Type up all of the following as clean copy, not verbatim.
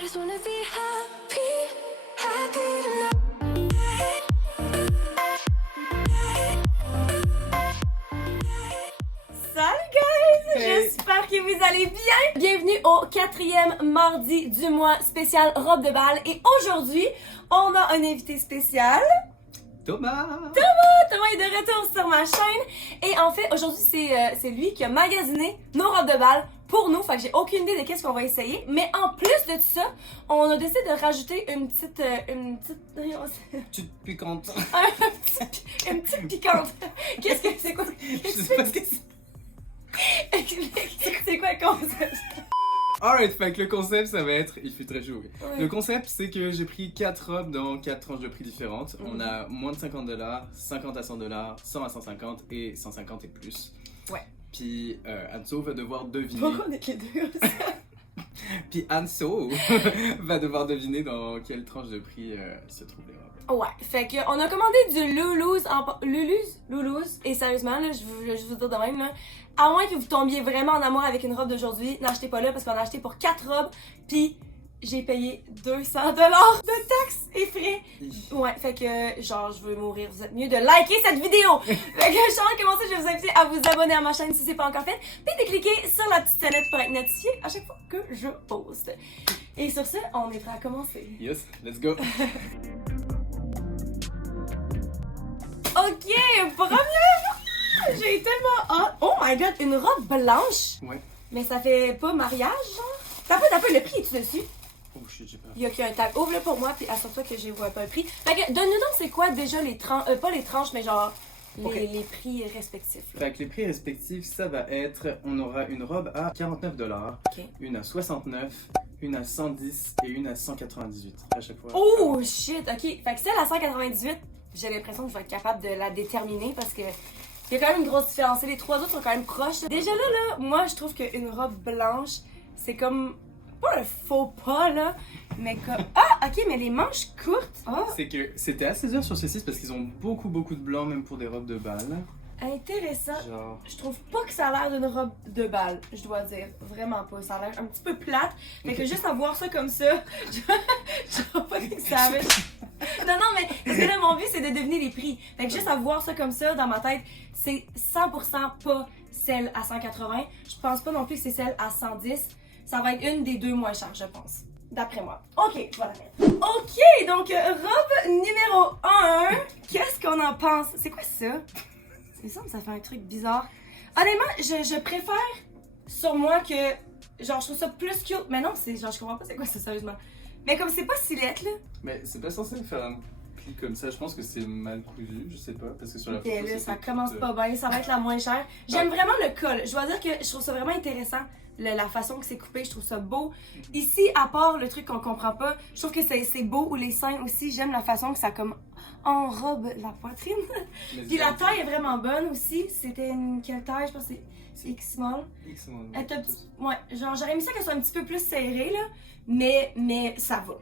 I just wanna be happy, happy tonight. Salut guys! Hey. J'espère que vous allez bien! Bienvenue au 4e mardi du mois spécial robe de bal. Et aujourd'hui, on a un invité spécial. Thomas Thomas est de retour sur ma chaîne. Et en fait, aujourd'hui, c'est lui qui a magasiné nos robes de bal pour nous. Fait que j'ai aucune idée de qu'est-ce qu'on va essayer. Mais en plus de tout ça, on a décidé de rajouter une petite Tu te piquantes. une petite piquante. Qu'est-ce que c'est quoi? Je sais pas ce que c'est. C'est quoi le concept? Alright, fait que le concept ça va être, il fut très chaud. Ouais. Le concept c'est que j'ai pris 4 robes dans 4 tranches de prix différentes. On a moins de $50, 50 à $100, 100 à 150 et 150 et plus. Ouais. Puis Anso va devoir deviner. Pourquoi on est que les deux? Puis Anso va devoir deviner dans quelle tranche de prix se trouvent les robes. Ouais, fait que on a commandé du Lulus, et sérieusement là, je vais juste vous dire de même là, à moins que vous tombiez vraiment en amour avec une robe d'aujourd'hui, n'achetez pas là parce qu'on a acheté pour 4 robes, puis j'ai payé $200 de taxes et frais. Ouais, fait que genre je veux mourir, vous êtes mieux de liker cette vidéo. Fait que avant de commencer, je vais vous inviter à vous abonner à ma chaîne si c'est pas encore fait, puis de cliquer sur la petite sonnette pour être notifié à chaque fois que je poste. Et sur ce, on est prêt à commencer. Yes, let's go. Ok, première! J'ai tellement hâte! Oh my god, une robe blanche! Ouais. Mais ça fait pas mariage, genre? T'as peu, le prix est-tu dessus? Oh shit, j'ai peur. Il y a qu'un tag. Ouvre-le pour moi, puis assure-toi que je vois pas le prix. Fait que, donne-nous donc c'est quoi déjà les tranches, pas les tranches, mais genre Ok. les prix respectifs. Là. Fait que les prix respectifs, ça va être, on aura une robe à $49, Ok. une à 69, une à 110 et une à 198 à chaque fois. Oh shit, ok. Fait que celle à 198, j'ai l'impression que je vais être capable de la déterminer parce que il y a quand même une grosse différence. Les trois autres sont quand même proches. Déjà là, moi je trouve qu'une robe blanche, c'est comme pas un faux pas là, mais comme ah ok, mais les manches courtes. Ah, C'est que c'était assez dur sur ce site parce qu'ils ont beaucoup de blanc même pour des robes de bal. intéressant. Genre. Je trouve pas que ça a l'air d'une robe de bal, je dois dire. Vraiment pas. Ça a l'air un petit peu plate. Fait que juste à voir ça comme ça, je vois pas que ça avait. Non, mais parce que là, mon but, c'est de deviner les prix. Fait que juste à voir ça comme ça, dans ma tête, c'est 100% pas celle à 180. Je pense pas non plus que c'est celle à 110. Ça va être une des deux moins chères, je pense. D'après moi. Ok, je vais la mettre. Ok, donc robe numéro 1. Qu'est-ce qu'on en pense? C'est quoi ça? C'est ça, ça fait un truc bizarre. Honnêtement, je préfère sur moi que. Genre, je trouve ça plus cute. Mais non, c'est genre, je comprends pas c'est quoi ça, sérieusement. Mais comme c'est pas si lettre, là. Mais c'est pas censé faire un pli comme ça. Je pense que c'est mal cousu, je sais pas. Parce que sur la photo. Et là, ça c'était commence tout, pas bien, ça va être la moins chère. J'aime vraiment le col. Je dois dire que je trouve ça vraiment intéressant. La façon que c'est coupé, je trouve ça beau. Ici, à part le truc qu'on comprend pas, je trouve que c'est beau. Ou les seins aussi, j'aime la façon que ça comme enrobe la poitrine. Mais Puis c'est la taille est vraiment bonne aussi. C'était une quelle taille? Je pense que c'est X small. X-Men. Ouais, genre j'aurais aimé ça qu'elle soit un petit peu plus serrée là, mais ça va.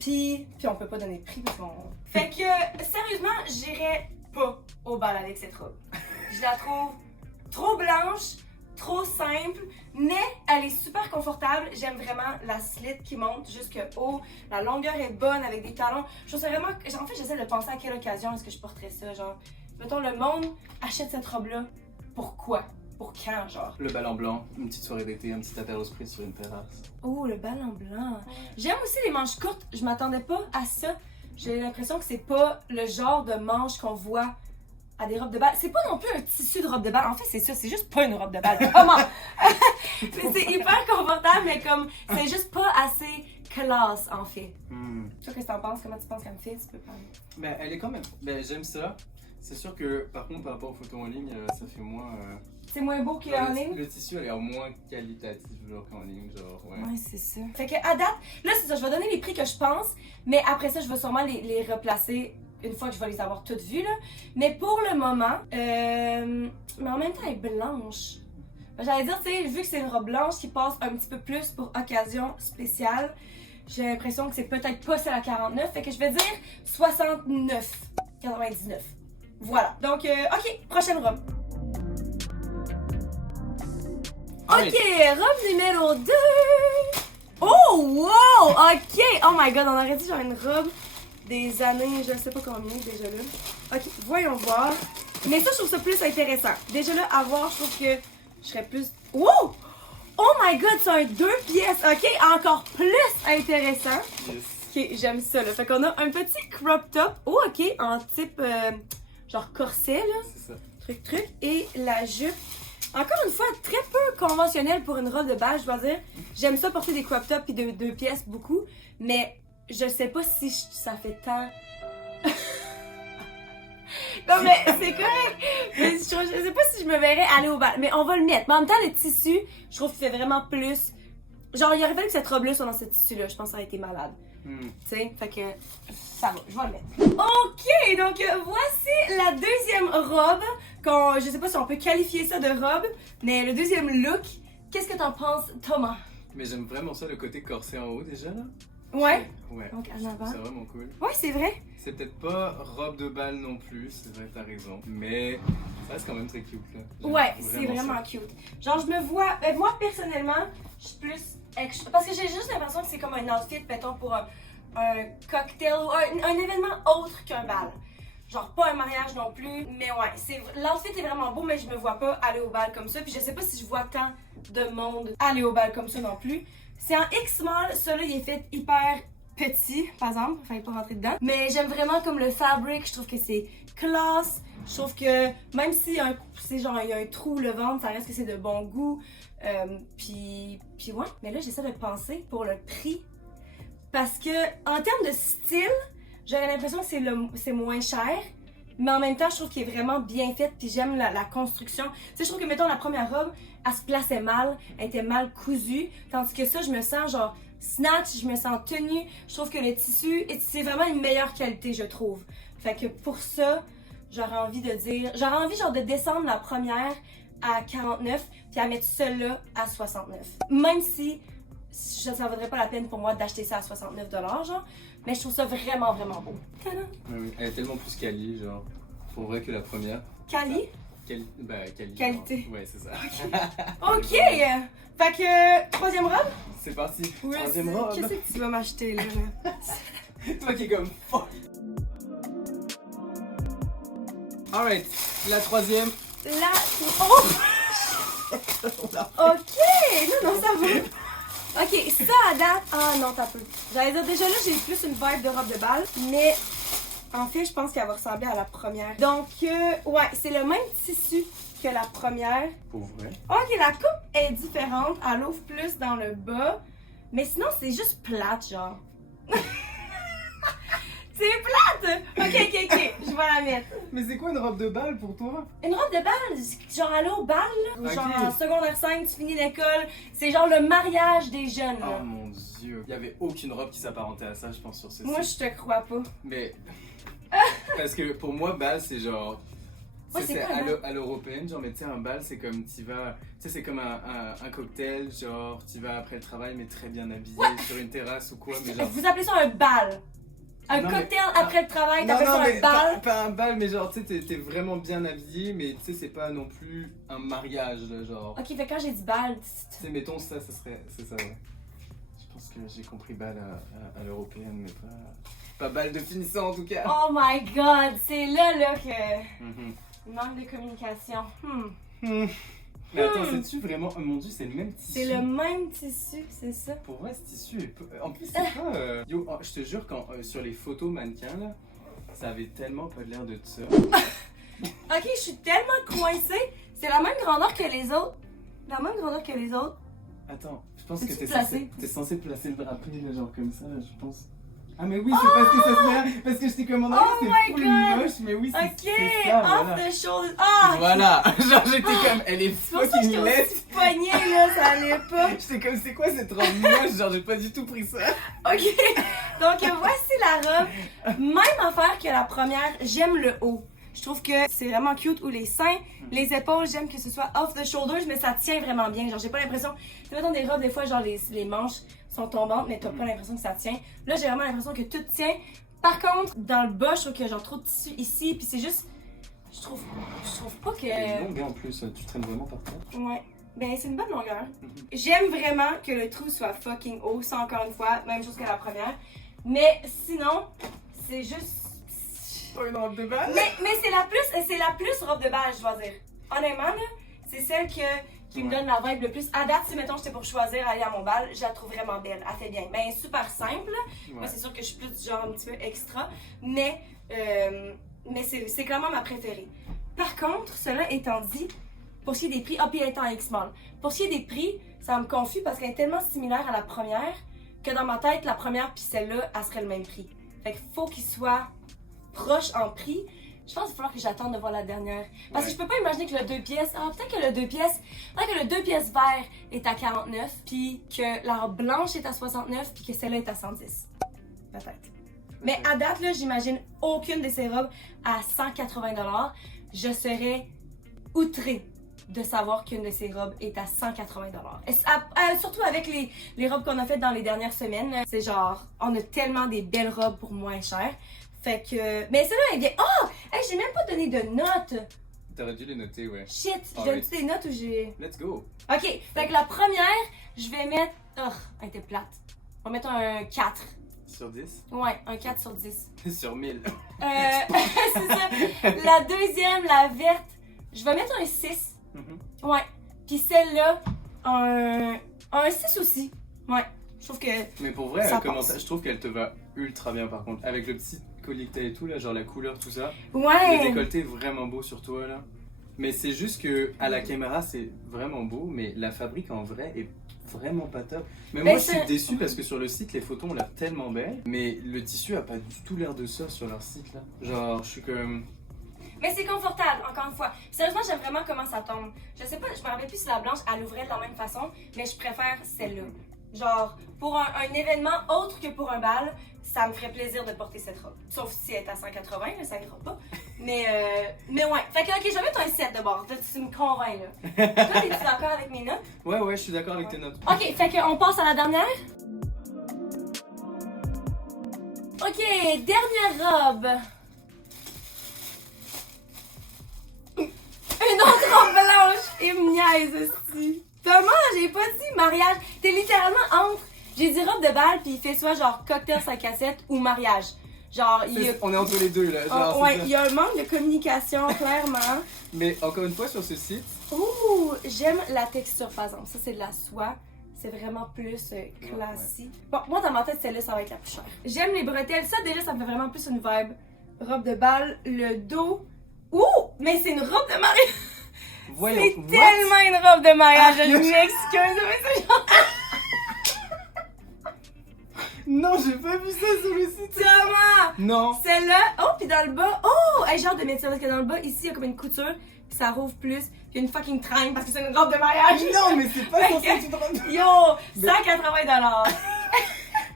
Puis on peut pas donner de prix parce qu'on. Fait que sérieusement, j'irais pas au bal avec cette robe. Je la trouve trop blanche, trop simple, mais elle est super confortable. J'aime vraiment la slit qui monte jusque haut. La longueur est bonne avec des talons. Je trouve ça vraiment. En fait, j'essaie de penser à quelle occasion est-ce que je porterais ça. Genre, mettons, le monde achète cette robe-là. Pourquoi? Pour quand, genre? Le bal en blanc, une petite soirée d'été, un petit apéro spritz sur une terrasse. Oh, le bal en blanc. J'aime aussi les manches courtes. Je m'attendais pas à ça. J'ai l'impression que c'est pas le genre de manche qu'on voit à des robes de bal. C'est pas non plus un tissu de robe de bal. En fait, c'est ça. C'est juste pas une robe de bal. Comment? Mais c'est hyper confortable, mais comme c'est juste pas assez classe, en fait. Toi, qu'est-ce que t'en penses? Comment tu penses qu'elle me fait? Tu peux parler. Ben, elle est quand même. Ben, j'aime ça. C'est sûr que, par contre, par rapport aux photos en ligne, ça fait moins. C'est moins beau qu'en ligne? Le tissu a l'air moins qualitatif, genre qu'en ligne, genre, ouais. Ouais, c'est ça. Fait que à date, là, c'est ça. Je vais donner les prix que je pense, mais après ça, je vais sûrement les replacer une fois que je vais les avoir toutes vues, là. Mais pour le moment, mais en même temps, elle est blanche. J'allais dire, tu sais, vu que c'est une robe blanche qui passe un petit peu plus pour occasion spéciale, j'ai l'impression que c'est peut-être pas celle à 49, fait que je vais dire 69,99. Voilà. Donc, ok, prochaine robe. Ok, robe numéro 2. Oh, wow! Ok, oh my god, on aurait dit genre une robe des années, je sais pas combien déjà là. Ok, voyons voir. Mais ça, je trouve ça plus intéressant. Déjà là, à voir, je trouve que je serais plus... Wow! Oh my god, c'est un 2 pièces, ok? Encore plus intéressant. Yes. Ok, j'aime ça là. Fait qu'on a un petit crop top. Oh, ok, en type genre corset là. C'est ça. Truc. Et la jupe. Encore une fois, très peu conventionnelle pour une robe de bal, je dois dire. J'aime ça porter des crop tops et de 2 pièces beaucoup. Mais je sais pas si ça fait tant. Non mais c'est correct. Mais je sais pas si je me verrais aller au bal. Mais on va le mettre. Mais en même temps, le tissu, je trouve qu'il fait vraiment plus. Genre, il aurait fallu que cette robe-là soit dans ce tissu-là. Je pense que ça aurait été malade. Tu sais, fait que ça va, je vais le mettre. Ok, donc voici la deuxième robe. Je sais pas si on peut qualifier ça de robe, mais le deuxième look. Qu'est-ce que t'en penses, Thomas? Mais j'aime vraiment ça, le côté corset en haut déjà là. Ouais. Ouais. Donc en avant. C'est vraiment cool. Ouais, c'est vrai. C'est peut-être pas robe de bal non plus, c'est vrai, t'as raison. Mais ça reste quand même très cute là. J'aime Ouais, c'est vraiment ça. cute. Genre, je me vois. Moi, personnellement, je suis plus. Parce que j'ai juste l'impression que c'est comme un outfit, mettons, pour un cocktail ou un événement autre qu'un bal. Genre, pas un mariage non plus. Mais ouais, l'outfit est vraiment beau, mais je me vois pas aller au bal comme ça. Puis je sais pas si je vois tant de monde aller au bal comme ça non plus. C'est en X-Small, celui-là il est fait hyper petit, par exemple, il fallait pas rentrer dedans. Mais j'aime vraiment comme le fabric, je trouve que c'est classe. Je trouve que même si il y a un trou le ventre, ça reste que c'est de bon goût. Puis ouais, mais là j'essaie de penser pour le prix. Parce que en termes de style, j'aurais l'impression que c'est moins cher. Mais en même temps, je trouve qu'il est vraiment bien fait, puis j'aime la construction. Tu sais, je trouve que, mettons, la première robe, elle se plaçait mal, elle était mal cousue. Tandis que ça, je me sens genre snatch, je me sens tenue. Je trouve que le tissu, c'est vraiment une meilleure qualité, je trouve. Fait que pour ça, j'aurais envie genre de descendre la première à 49, puis à mettre celle-là à 69. Même si ça vaudrait pas la peine pour moi d'acheter ça à 69$, genre. Mais je trouve ça vraiment, vraiment beau. Tadam! Oui, elle est tellement plus quali, genre. Pour vrai que la première. Cali? Quali. Qualité. Ouais, c'est ça. Ok! Fait que, troisième robe? C'est parti. Oui, Troisième robe. Qu'est-ce que tu vas m'acheter, là? Toi qui es comme fuck. Alright, la troisième. Là, oh! Ok! Non, ça va. Ok, ça à date. Ah non, t'as peu. J'allais dire, déjà là, j'ai plus une vibe de robe de bal, mais en fait, je pense qu'elle va ressembler à la première. Donc, ouais, c'est le même tissu que la première. Pour vrai. Ok, la coupe est différente. Elle ouvre plus dans le bas, mais sinon, c'est juste plate, genre. C'est plate! Ok, je vais la mettre. Mais c'est quoi une robe de bal pour toi? Une robe de bal, genre aller au bal, là. Ok. Genre en secondaire 5, tu finis l'école. C'est genre le mariage des jeunes, là. Oh mon dieu. Il y avait aucune robe qui s'apparentait à ça, je pense, sur ce Moi, site. je te crois pas. Mais. Parce que pour moi, bal, c'est genre. Ouais, c'est quoi, un bal? à l'européenne, genre, mais tu sais, un bal, c'est comme tu vas. Tu sais, c'est comme un cocktail, genre, tu vas après le travail, mais très bien habillé, sur une terrasse ou quoi, mais genre. Vous appelez ça un bal? Un Non, mais- cocktail après le travail, t'appelles ça un bal? pas un bal, mais genre, tu sais, t'es vraiment bien habillé, mais tu sais, c'est pas non plus un mariage, là, genre. Ok, fait que quand j'ai dit bal, Tu sais, mettons, ça serait. C'est ça, ouais. Je pense que j'ai compris bal à l'européenne, mais pas bal de finissant en tout cas. oh my god, c'est là que. Mhm. Manque de communication. Mais attends, c'est-tu vraiment. Oh mon dieu, c'est le même tissu. C'est le même tissu, c'est ça? Pour vrai, ce tissu est en plus, c'est pas. Yo, je te jure, quand sur les photos mannequins, là, ça avait tellement pas l'air de ça. Ok, je suis tellement coincée. C'est la même grandeur que les autres. La même grandeur que les autres. Attends, je pense que Peux-tu t'es censé placer le drapé, là, genre comme ça, là, je pense. Ah, mais oui, c'est parce que ça se met. Parce que je t'ai commandé, Oh c'est my full God. moche, mais oui, c'est Ok, c'est ça, off voilà. the shoulder. Ah! Voilà, genre j'étais comme, elle est C'est pour ça que j'étais fucking aussi laide. poignée, là, ça allait pas. J'étais comme, c'est quoi cette robe moche? Genre, j'ai pas du tout pris ça. Ok, donc voici la robe. Même affaire que la première, j'aime le haut. Je trouve que c'est vraiment cute, ou les seins, les épaules, j'aime que ce soit off the shoulders, mais ça tient vraiment bien. Genre, j'ai pas l'impression. Tu sais, mettons des robes, des fois, genre les manches sont tombantes, mais t'as pas l'impression que ça tient. Là, j'ai vraiment l'impression que tout tient. Par contre, dans le bas, je trouve qu'il y a genre trop de tissu ici, puis c'est juste. Je trouve pas que. Elle est longue hein, en plus, tu traînes vraiment par terre. Ouais. Ben, c'est une bonne longueur. J'aime vraiment que le trou soit fucking haut, ça encore une fois, même chose que la première. Mais sinon, c'est juste... Pas une robe de bal? Mais c'est la plus robe de bal, je dois dire. Honnêtement, là, c'est celle qui me donne la vibe le plus. À date, si mettons j'étais pour choisir aller à mon bal, je la trouve vraiment belle. Elle fait bien. Ben, super simple. Ouais. Moi, c'est sûr que je suis plus du genre un petit peu extra. Mais c'est clairement ma préférée. Par contre, cela étant dit, pour ce qui est des prix, puis elle est en X-Mall. Pour ce qui est des prix, ça me confuse parce qu'elle est tellement similaire à la première que dans ma tête, la première puis celle-là, elle serait le même prix. Fait qu'il faut qu'ils soient proches en prix. Je pense qu'il va falloir que j'attende de voir la dernière. Parce que je peux pas imaginer que le 2 pièces... Ah, peut-être que le 2 pièces vert est à 49, puis que la robe blanche est à 69, puis que celle-là est à 110. Peut-être. Mais à date, là, j'imagine aucune de ces robes à 180 $. Je serais outrée de savoir qu'une de ces robes est à 180 $. Surtout avec les robes qu'on a faites dans les dernières semaines. C'est genre, on a tellement des belles robes pour moins cher. Fait que... Mais celle-là, elle vient... Oh! Hey, j'ai même pas donné de notes! T'aurais dû les noter, ouais. Shit! Je Alright. donne des notes ou j'ai... Let's go! Ok, fait que la première, je vais mettre... Oh, elle était plate. On va mettre un 4. Sur 10? Ouais, un 4 sur 10. Sur 1000. C'est ça. La deuxième, la verte, je vais mettre un 6. Ouais. Puis celle-là, un 6 aussi. Ouais. Je trouve que... Mais pour vrai, Ça comment passe. ça, je trouve qu'elle te va ultra bien par contre. Avec le petit collier que t'as et tout, là, genre la couleur, tout ça. Le Ouais. décolleté est vraiment beau sur toi, là. Mais c'est juste que à la caméra, c'est vraiment beau, mais la fabrique en vrai est vraiment pas top. Mais Ben, moi, je suis c'est- déçu parce que sur le site, les photos ont l'air tellement belles, mais le tissu a pas du tout l'air de ça sur leur site, là. Genre, je suis comme... Mais c'est confortable, encore une fois. Puis sérieusement, j'aime vraiment comment ça tombe. Je sais pas, je me rappelle plus si la blanche, elle ouvrait de la même façon, mais je préfère celle-là. Genre, pour un événement autre que pour un bal, ça me ferait plaisir de porter cette robe. Sauf si elle est à 180, là, ça ira pas. Mais ouais. Fait que, ok, je vais mettre un 7 de bord. Tu me convaincs, là. Toi, t'es-tu d'accord avec mes notes? Ouais, je suis d'accord avec tes notes. Ok, fait qu'on passe à la dernière. Ok, dernière robe. Une autre robe blanche et me niaise aussi. Comment? J'ai pas dit mariage. T'es littéralement entre. J'ai dit robe de bal puis il fait soit genre cocktail 5 à 7 ou mariage. Genre, il y a. On est entre les deux, là. Genre, c'est Ouais, ça. il y a un manque de communication, clairement. Mais encore une fois, sur ce site, Ouh, j'aime la texture, par exemple. Ça, c'est de la soie. C'est vraiment plus classique. Bon, moi, dans ma tête, celle-là, ça va être la plus chère. J'aime les bretelles. Ça, déjà, ça me fait vraiment plus une vibe. Robe de bal, le dos. Ouh, mais c'est une robe de mariage. voyons. C'est What? tellement une robe de mariage. Ah, Je m'excuse, mais c'est genre... Non, j'ai pas vu ça sur le site. Thomas! Non. Celle-là, oh, puis dans le bas, oh, hey, j'ai hâte de mettre ça parce que dans le bas, ici, il y a comme une couture, puis ça rouvre plus, puis il y a une fucking traîne parce que c'est une robe de mariage. Non, mais c'est pas censé être une robe de... Yo, 180 $.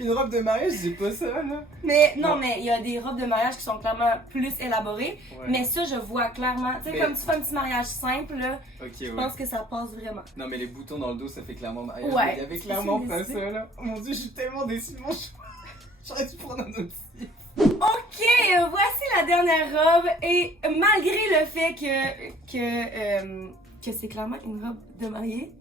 Une robe de mariage, j'ai pas ça, là. Mais non, Non. mais il y a des robes de mariage qui sont clairement plus élaborées. Ouais. Mais ça, je vois clairement. Tu sais, Mais- comme tu fais un petit mariage simple, là, Ok, je ouais. pense que ça passe vraiment. Non, mais les boutons dans le dos, ça fait clairement mariage. Ouais. Mais il y avait clairement C'est pas décidé. ça, là. Oh mon dieu, je suis tellement déçue de mon choix. J'aurais dû prendre un autre site. Ok, voici la dernière robe. Et malgré le fait que c'est clairement une robe de mariée,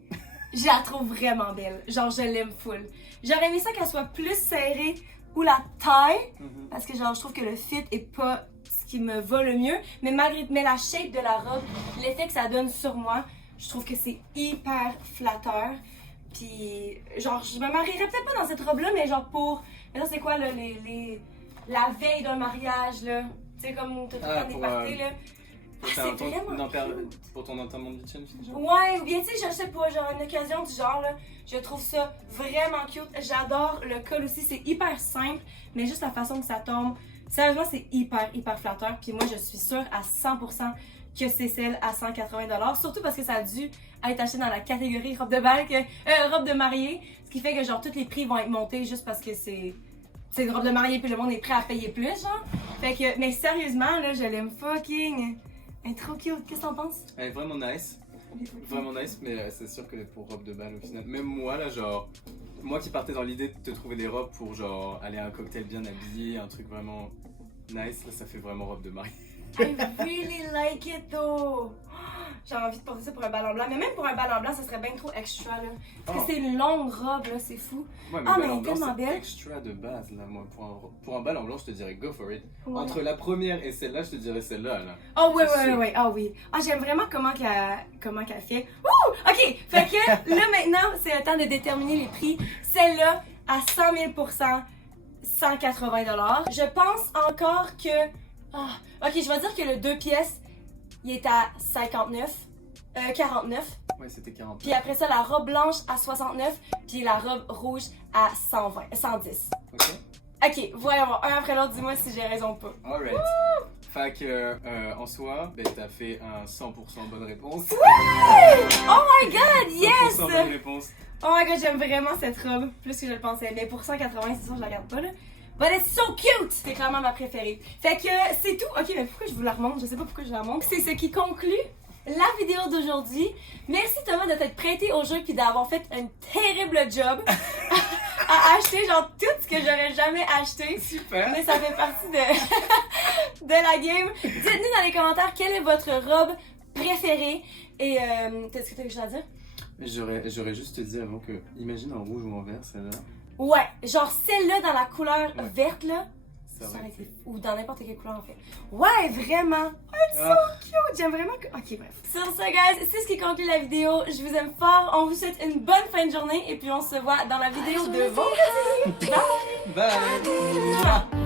je la trouve vraiment belle. Genre, je l'aime full. J'aurais aimé ça qu'elle soit plus serrée ou la taille. Parce que genre je trouve que le fit est pas ce qui me va le mieux, mais mais la shape de la robe, l'effet que ça donne sur moi, je trouve que c'est hyper flatteur. Puis genre je me marierais peut-être pas dans cette robe là, mais genre pour mais là c'est quoi là la veille d'un mariage là, tu sais comme t'as tout le Ah, temps des pour, parties là. Pour, c'est vraiment cute. pour ton enterrement de jeune fille, genre. Ouais, ou bien tu sais, je sais pas, genre une occasion du genre là, je trouve ça vraiment cute. J'adore le col aussi, c'est hyper simple, mais juste la façon que ça tombe, sérieusement, c'est hyper flatteur. Puis moi, je suis sûre à 100% que c'est celle à 180 $, surtout parce que ça a dû être acheté dans la catégorie robe de bal, robe de mariée, ce qui fait que genre tous les prix vont être montés juste parce que c'est une robe de mariée puis le monde est prêt à payer plus, genre. Fait que, mais sérieusement, là, je l'aime fucking. Elle est trop cute, qu'est-ce que t'en penses? Elle est vraiment nice. Vraiment nice, mais c'est sûr que pour robe de bal au final. Même moi, là, genre. Moi qui partais dans l'idée de te trouver des robes pour genre aller à un cocktail bien habillé, un truc vraiment nice, là, ça fait vraiment robe de mariée. I really like it though. j'ai envie de porter ça pour un ballon blanc. Mais même pour un ballon blanc, ça serait bien trop extra, là. Parce Oh. que c'est une longue robe, là, c'est fou. Ouais, Ah, mais ballon elle est blanc, tellement c'est belle. extra de base, là, moi. Pour un ballon blanc, je te dirais go for it. Ouais. Entre la première et celle-là, je te dirais celle-là, là. Oh, ouais, C'est ouais, sûr. ouais, ah oui. Ah, j'aime vraiment comment qu'elle fait. Ouh! OK, fait que là, maintenant, c'est le temps de déterminer les prix. Celle-là, à 100 000 180 $. Je pense encore que... Ah, OK, je vais dire que le 2 pièces, il est à 49. Ouais, c'était 40. Puis après ça, la robe blanche à 69. Puis la robe rouge à 110. Ok? OK, voyons voir. Un après l'autre, dis-moi si j'ai raison ou pas. Alright. Fait que, en soi, ben, t'as fait un 100% bonne réponse. Oh my god, 100% yes! bonne réponse. Oh my god, j'aime vraiment cette robe. Plus que je le pensais. Mais pour 180, c'est sûr, je la garde pas là. But it's so cute! C'est clairement ma préférée. Fait que c'est tout. Ok, mais pourquoi je vous la remonte? Je sais pas pourquoi je la montre. C'est ce qui conclut la vidéo d'aujourd'hui. Merci Thomas de t'être prêté au jeu puis d'avoir fait un terrible job à acheter genre tout ce que j'aurais jamais acheté. Super. Mais ça fait partie de, de la game. Dites-nous dans les commentaires quelle est votre robe préférée. Et t'as-tu quelque chose à dire? J'aurais juste te dit avant que, imagine en rouge ou en vert, celle-là. Ouais, genre celle-là dans la couleur Ouais. verte là. Ça aurait été. Ou dans n'importe quelle couleur en fait. Ouais, vraiment. Ah, Cute, j'aime vraiment que... Ok, bref. Sur ce, guys, c'est ce qui conclut la vidéo. Je vous aime fort. On vous souhaite une bonne fin de journée. Et puis on se voit dans la vidéo de vendredi. Bye! bye! I didn't know.